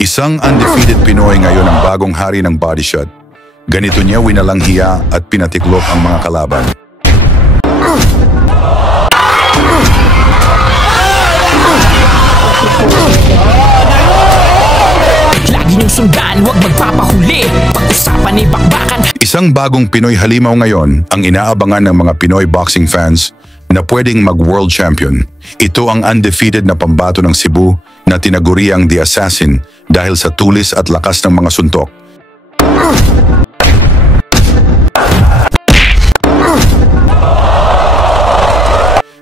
Isang undefeated Pinoy ngayon ang bagong hari ng body shot. Ganito niya winalang hiya at pinatiklop ang mga kalaban. Lagi niyong sundan, huwag magpapahuli. Pag-usapan ni bakbakan. Isang bagong Pinoy halimaw ngayon ang inaabangan ng mga Pinoy boxing fans na pwedeng mag-world champion. Ito ang undefeated na pambato ng Cebu na tinaguriang The Assassin dahil sa tulis at lakas ng mga suntok.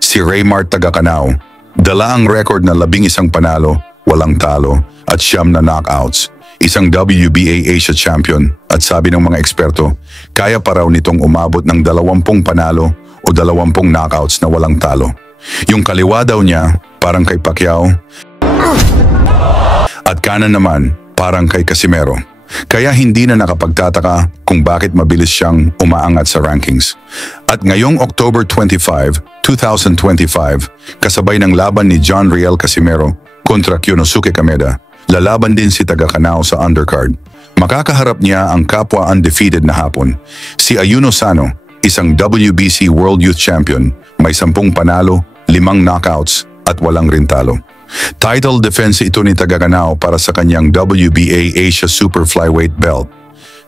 Si Raymart Tagacanao, dala ang record na 11 panalo, walang talo at 9 na knockouts. Isang WBA Asia champion at sabi ng mga eksperto, kaya pa raw nitong umabot ng 20 panalo o 20 knockouts na walang talo. Yung kaliwa daw niya parang kay Pacquiao at kanan naman parang kay Casimero. Kaya hindi na nakapagtataka kung bakit mabilis siyang umaangat sa rankings. At ngayong October 25, 2025, kasabay ng laban ni John Riel Casimero kontra Kyonosuke Kameda, lalaban din si Tagacanao sa undercard. Makakaharap niya ang kapwa undefeated na Hapon, si Ayuno Sano, isang WBC World Youth Champion, may 10 panalo, 5 knockouts at walang rin talo. Title defense ito ni Tagacanao para sa kanyang WBA Asia Super Flyweight belt.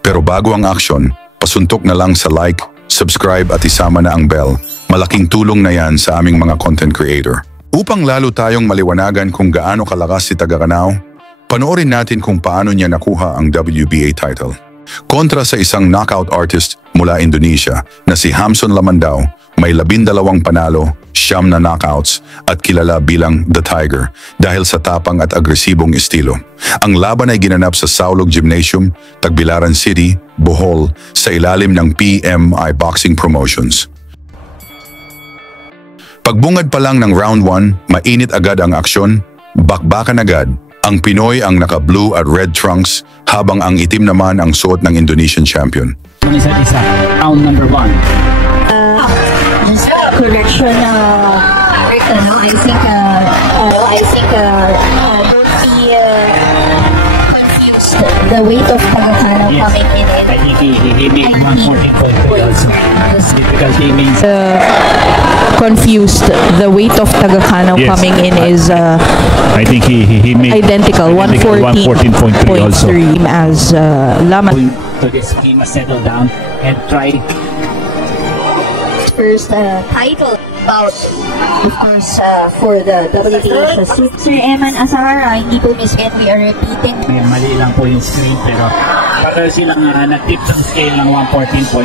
Pero bago ang aksyon, pasuntok na lang sa like, subscribe at isama na ang bell. Malaking tulong na yan sa aming mga content creator. Upang lalo tayong maliwanagan kung gaano kalakas si Tagacanao, panoorin natin kung paano niya nakuha ang WBA title. Kontra sa isang knockout artist mula Indonesia na si Hamson Lamandao, may 12 panalo, 9 na knockouts at kilala bilang The Tiger dahil sa tapang at agresibong estilo. Ang laban ay ginanap sa Saulog Gymnasium, Tagbilaran City, Bohol sa ilalim ng PMI Boxing Promotions. Pagbungad pa lang ng round 1, mainit agad ang aksyon, bakbakan agad. Ang Pinoy ang naka-blue at red trunks habang ang itim naman ang suot ng Indonesian champion. Isa, round number 1. Just a correction, I think don't be confused. The weight of Tagacanao coming in. I think he made 114.3 also. Because he means confused. The weight of Tagacanao coming in is I think he made identical 114.3 also. As Laman. So this schema settle down and try first title bout, of course, for the WBA. Sir Eman Asahara, hindi po misgen, we are repeating. Mali lang po yung screen pero pareho silang nag-tip sa scale ng 114.3.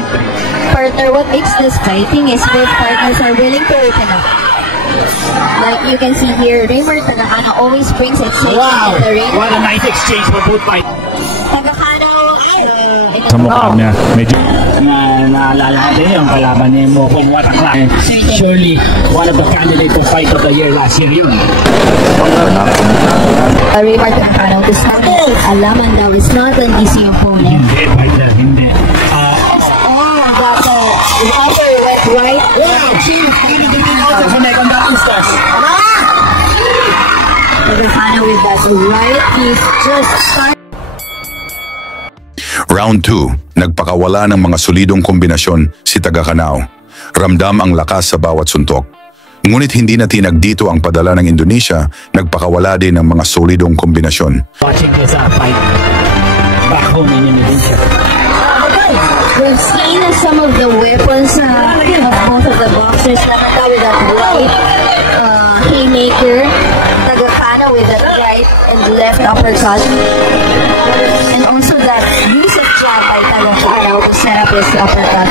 Partner, what makes this fighting is both partners are willing to open up. Like you can see here, Raymart Tagacanao always brings it safe to the ring. What a nice exchange for both fighters. Tagacanao, sa mukha niya, medyo naalala natin yung kalaban ni Mokong Watakla. Surely, one of the candidates for fight of the year last year yun. Raymart Tagacanao, this time, Lamandao is not an easy opponent. Hindi, fighter, hindi. But the upper went right. Tagacanao with that right, he's just starting. Round 2, nagpakawala ng mga solidong kombinasyon si Tagacanao. Ramdam ang lakas sa bawat suntok. Ngunit hindi na tinag dito ang padala ng Indonesia, nagpakawala din ng mga solidong kombinasyon. Watching this fight back home in Indonesia. We've seen some of the weapons of both of the boxers. Lamandao with that right haymaker, Tagacanao with that right and left uppercut, and also that use of jab by Tagacanao to set up his uppercut.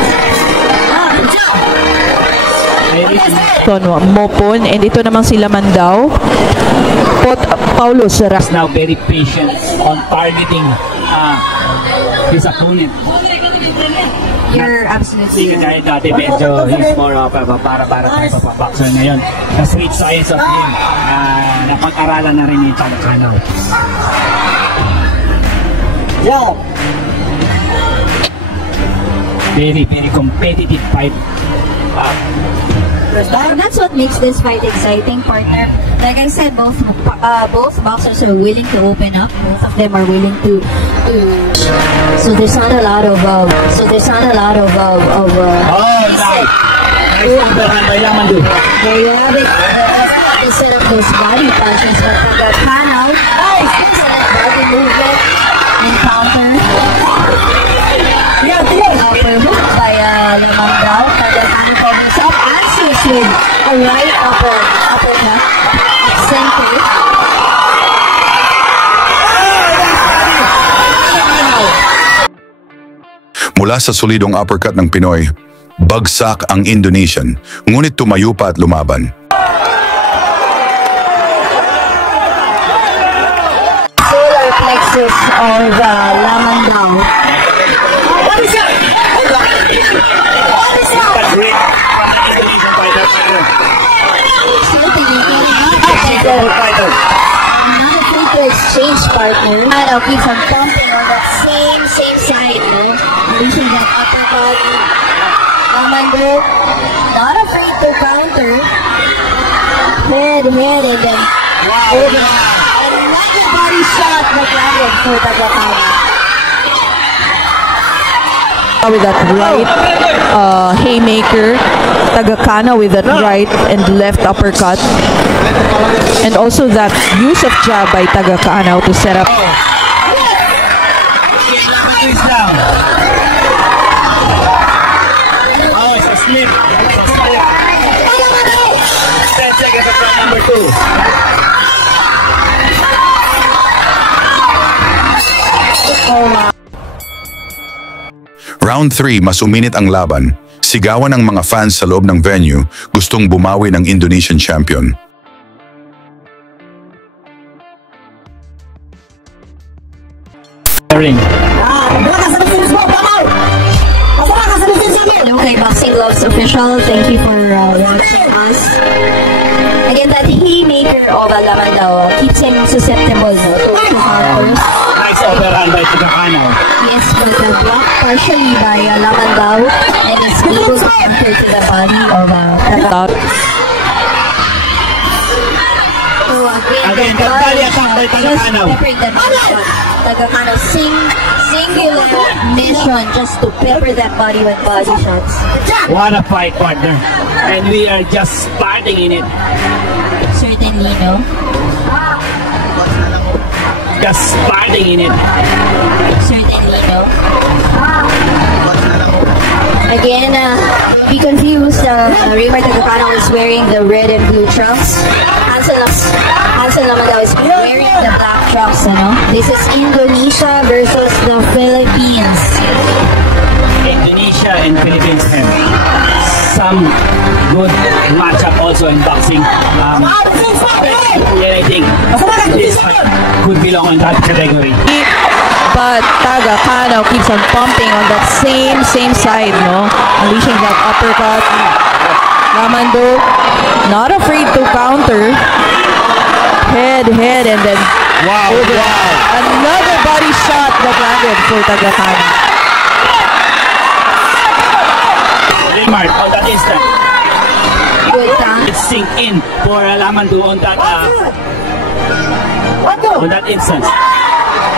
Mopon, and ito namang si Lamandao. Paulo Saras. Now very patient on targeting his opponent. You're absolutely right. Dati medyo he's more of a para type of a boxer ngayon. The street science of him, napag-aralan na rin ni Tagacanao. Yeah. Very competitive fight. That's what makes this fight exciting, partner. Like I said, both boxers are willing to open up. Both of them are willing to so there's not a lot of Nice by Lamandu. there you have it. Instead of those body punches, but Tagakanaw, excellent body movement and counter. Upper hook by Lamandao. Tagakanaw covers up, answers with a right uppercut at center. Mula sa solidong uppercut ng Pinoy, bagsak ang Indonesian, ngunit tumayo pa at lumaban. Solar plexus of Lamandao. Not afraid to exchange, partner. Now keeps on pumping on that same side, no? Releasing that uppercut. Lamandao, not afraid to counter. Head, and then over. Another body shot that landed for Tagakanaw. With that right haymaker, Tagakanaw with that right and left uppercut, and also that use of jab by Tagakanaw to set up. Is down. Oh, it's a slip. 10 seconds of round number 2. Round 3, mas uminit ang laban. Sigawan ng mga fans sa loob ng venue, gustong bumawi ng Indonesian champion. Ring. Okay, Boxing Gloves official, thank you for watching us. Again, that haymaker of Lamandao keeps him susceptible to counters. Nice overhand by Tagakanaw. Yes, but blocked partially by Lamandao and is able to enter to the body of Tagakanaw. So Again, body attack by Tagakanaw. Tagakanaw singular mission just to pepper that body with body shots. What a fight, partner. And we are just starting in it. Certainly, no? Just starting in it. Certainly, no? Again, be confused. Raymar Tagakanaw is wearing the red and blue trunks. Hansel Lamandao is wearing the black trunks, This is Indonesia versus the Philippines. Indonesia and Philippines have some good matchup also in boxing. And I think this fight could belong in that category. But Tagakanaw keeps on pumping on that same side, no? Unleashing that uppercut. Lamandao not afraid to counter. Head, and then over. Another body shot that landed for Tagakanaw. Raymar on that instant. Good count. It sink in for Lamandao on that instance.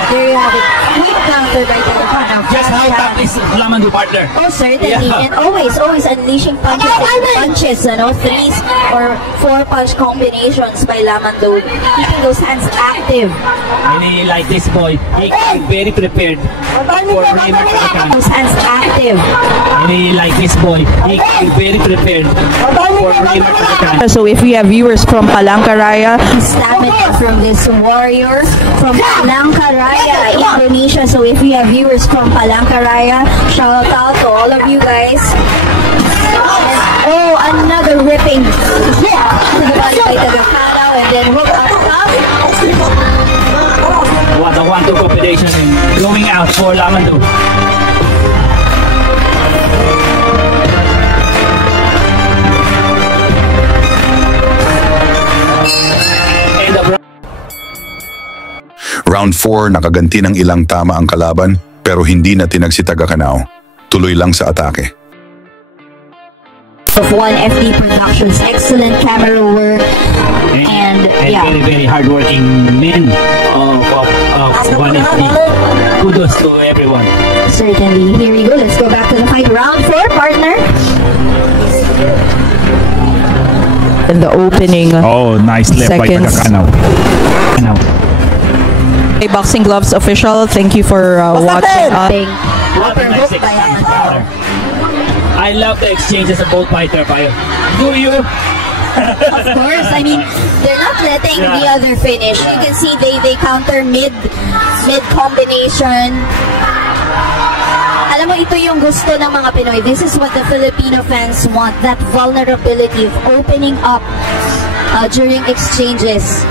There you have it. Quick counter by Tagakanaw. Just how tough is Lamandao, partner? Oh, certainly. Yeah. And always unleashing punches and punches, 3s or 4 punch combinations by Lamandao. Keeping those hands active. I really like this boy. He is very prepared for Raymar Tagakanaw. Those hands active. I really like this boy. He is very prepared for Raymar Tagakanaw. So if we have viewers from Palangkaraya, Stamina from this warrior from Palangkaraya, Indonesia. So if we have viewers from Palangkaraya, shout out to all of you guys. And, another ripping hook to the body by Tagakanaw, and then hook up top. What a 1-2 combination going out for Lamandao. Round 4, nakaganti ng ilang tama ang kalaban pero hindi na tinag si Tagakanaw. Tuloy lang sa atake. of 1FD Productions. Excellent camera work. And yeah. Very, very hardworking men of 1FD. Kudos to everyone. Certainly. Here we go. Let's go back to the fight. Round 4, partner. In the opening nice left by seconds. Tagakanaw. Hey, Boxing Gloves official, thank you for watching. What a nice exchange, brother. I love the exchanges of both fighter. Do you? Of course. I mean, they're not letting the other finish. You can see they counter mid combination. Alam mo, ito yung gusto ng mga Pinoy. This is what the Filipino fans want. That vulnerability of opening up during exchanges.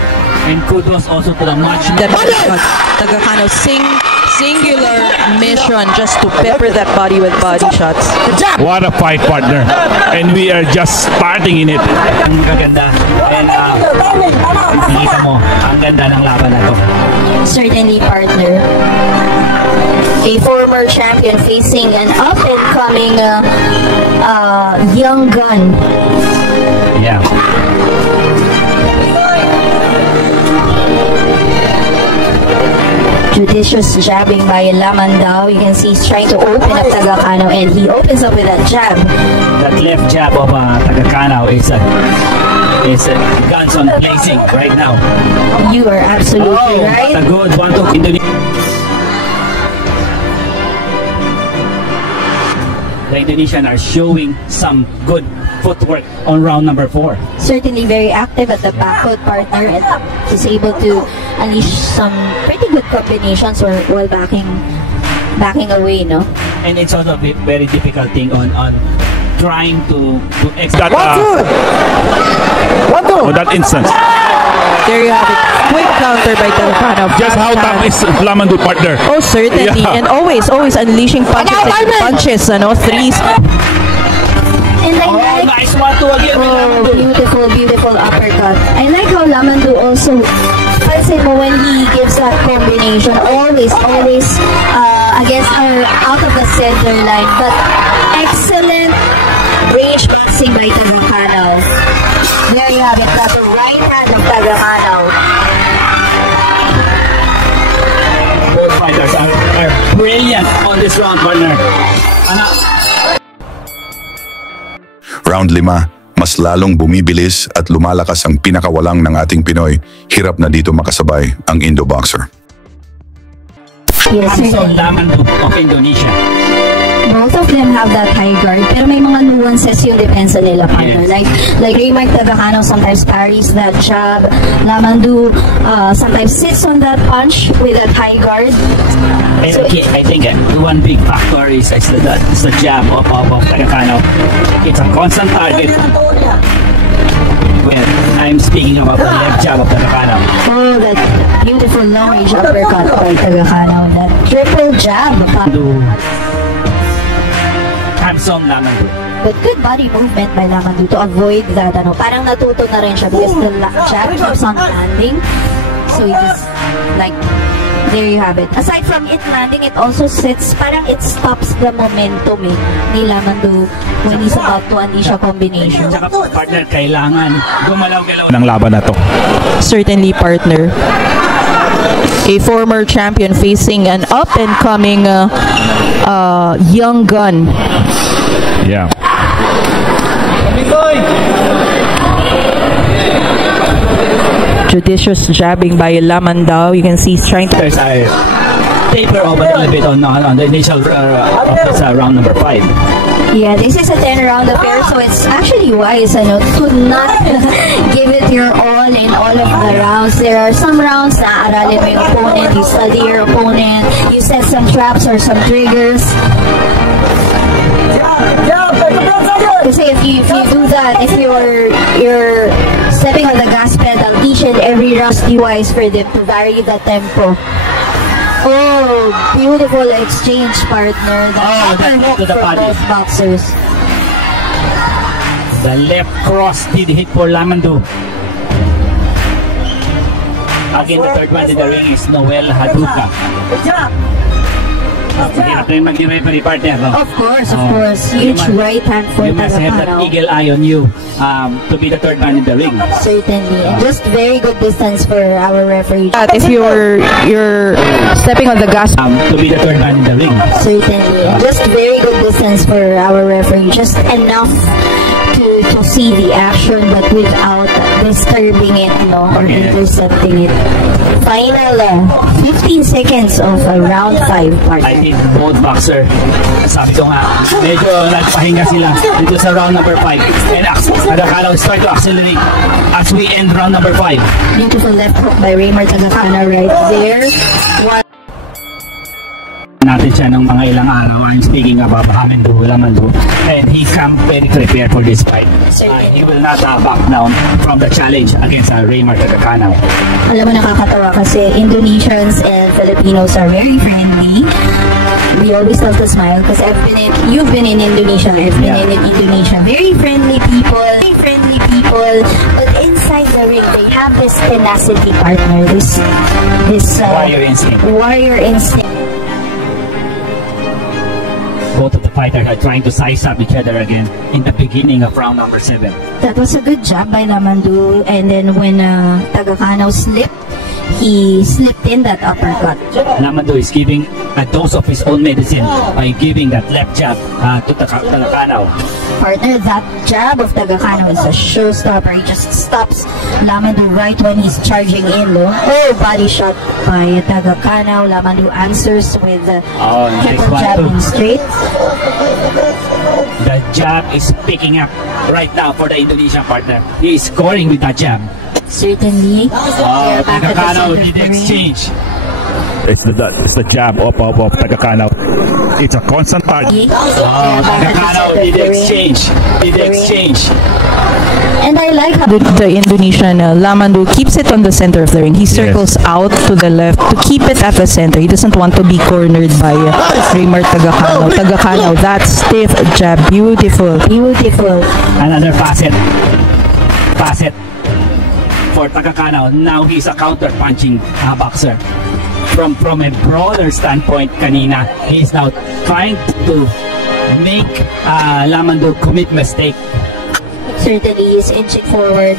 And kudos also to the match. Tagakanaw singular mission just to pepper that body with body shots. What a fight, partner. And we are just starting in it. Ang gaganda. And nakikita mo, ang ganda ng laban na to. Certainly, partner. A former champion facing an up-and-coming young gun. Yeah. Judicious jabbing by Lamandao. You can see he's trying to open up Tagakanaw, and he opens up with that jab. That left jab of Tagakanaw is guns on blazing right now. You are absolutely right. That's a good one to Indonesia. The Indonesian are showing some good footwork on round number 4. Certainly very active at the backfoot, partner, and is able to unleash some pretty good combinations while backing away, no? And it's also a very difficult thing on trying to That, that instance. There you have it. Quick counter by Tagakanaw. Just how tough is Lamandu, partner? Oh, certainly. Yeah. And always unleashing punches, threes. And I like, nice one to again. beautiful uppercut. I like how Lamandu also, pansin mo when he gives that combination, always against or out of the center line. But excellent range boxing by Tagakanaw. There you have it, that right hand of Tagakanaw. Both fighters are brilliant on this round, partner. Round 5, mas lalong bumibilis at lumalakas ang pinakawalang ng ating Pinoy. Hirap na dito makasabay ang Indo-boxer. Yes, Samson Lamandu of Indonesia. Both of them have that high guard, pero may mga nuances yung depensa nila, partner. Yes. Like Raymart Tagakanaw sometimes parries that jab. Lamandu sometimes sits on that punch with that high guard. I think one big factor is the jab of Tagakanaw. It's a constant target. When I'm speaking about the left jab of Tagakanaw. Oh, that beautiful long-range uppercut by Tagakanaw. That triple jab. Samson Lamandu. But good body movement by Lamandu to avoid that. Parang natuto na rin siya because the jab keeps on landing. So it just like, there you have it. Aside from it landing, it also sits, parang it stops the momentum ni Lamandu when he's about to unleash a combination. Tsaka partner, kailangan gumalaw-galaw Ng laban na to. Certainly, partner. A former champion facing an up-and-coming young gun. Yeah. Judicious jabbing by Lamandao. You can see he's trying to... There's a taper off a little bit on the initial of this round number 5. Yeah, this is a 10-round affair, so it's actually wise to not give it your all in all of the rounds. There are some rounds na aralin mo yung opponent, you study your opponent, you set some traps or some triggers. Kasi if you do that, if you're stepping on the gas pedal each and every round, be wise for them to vary the tempo. Oh, beautiful exchange, partner. That hook to the body. Both boxers. The left cross did hit for Lamandu. Again, the third one in the ring is Noel Haduka. Mahirap rin mag-referee partner, no? Of course. Huge right hand for You must have that Tagapanaw. eagle eye on you to be the third man in the ring. Certainly. And just very good distance for our referee. But if you're stepping on the gas, To be the third man in the ring. Certainly. And just very good distance for our referee. Just enough to see the action but without disturbing it, no, or intercepting it. Final 15 seconds of round 5 I partner. think both boxer, sabi ko nga, medyo nagpahinga sila dito sa round number 5. And Tagakanaw is trying to accelerate as we end round number 5. Beautiful left hook by Raymar Tagapanaw right there. Natin siya ng mga ilang araw. I'm speaking about Lamandu, and he come very prepared for this fight. He will not back down from the challenge against Raymar Tagakanaw. Alam mo, nakakatawa kasi Indonesians and Filipinos are very friendly. We always love to smile because you've been in Indonesia, I've been in Indonesia. Very friendly people, but inside the ring, they have this tenacity partner, this warrior instinct. Both of the fighters are trying to size up each other again in the beginning of round number 7. That was a good job by Lamandu, and then when Tagakanaw slipped, he slipped in that uppercut. Lamandu is giving a dose of his own medicine by giving that left jab to Tagakanaw. Partner, that jab of Tagakanaw is a showstopper. He just stops Lamandu right when he's charging in. No? Oh, body shot by Tagakanaw. Lamandu answers with the triple jab in straight. The jab is picking up right now for the Indonesian partner. He is scoring with that jab. Certainly. Tagakanaw did the exchange. It's the jab of Tagakanaw. It's a constant target. Tagakanaw did the exchange. and I like how the Indonesian Lamandu keeps it on the center of the ring. He circles out to the left to keep it at the center. He doesn't want to be cornered by Raymar Tagakanaw. Tagakanaw, that stiff jab, beautiful. Another facet for Tagakanaw. Now he's a counter-punching boxer. From a brawler standpoint, kanina, he's now trying to make Lamandu commit mistake. Certainly is inching forward.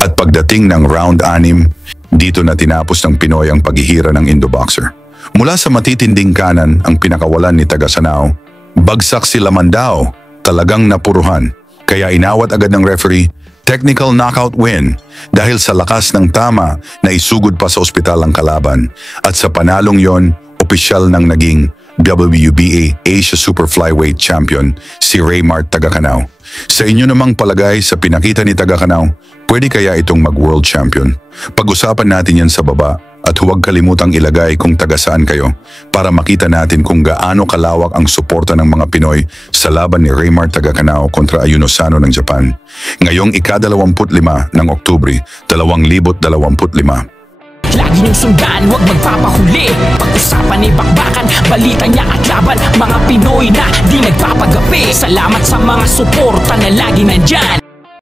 At pagdating ng round 6, dito na tinapos ng Pinoy ang paghihira ng Indo-boxer. Mula sa matitinding kanan ang pinakawalan ni Tagakanaw, bagsak si Lamandao, talagang napuruhan. Kaya inawat agad ng referee, technical knockout win dahil sa lakas ng tama na isugod pa sa ospital ang kalaban. At sa panalong yon, opisyal nang naging WBA Asia Super Flyweight Champion si Raymar Tagakanaw. Sa inyo namang palagay sa pinakita ni Tagakanaw, pwede kaya itong mag-world champion? Pag-usapan natin yan sa baba at huwag kalimutang ilagay kung taga saan kayo para makita natin kung gaano kalawak ang suporta ng mga Pinoy sa laban ni Raymar Tagakanaw kontra Ayuno Sano ng Japan. Ngayong ika-25 ng Oktubre, 2025. Lagi niyong sundan, huwag magpapahuli. Pag-usapan ni bakbakan, balita niya at laban. Mga Pinoy na di nagpapagapi. Salamat sa mga suporta na lagi nandyan.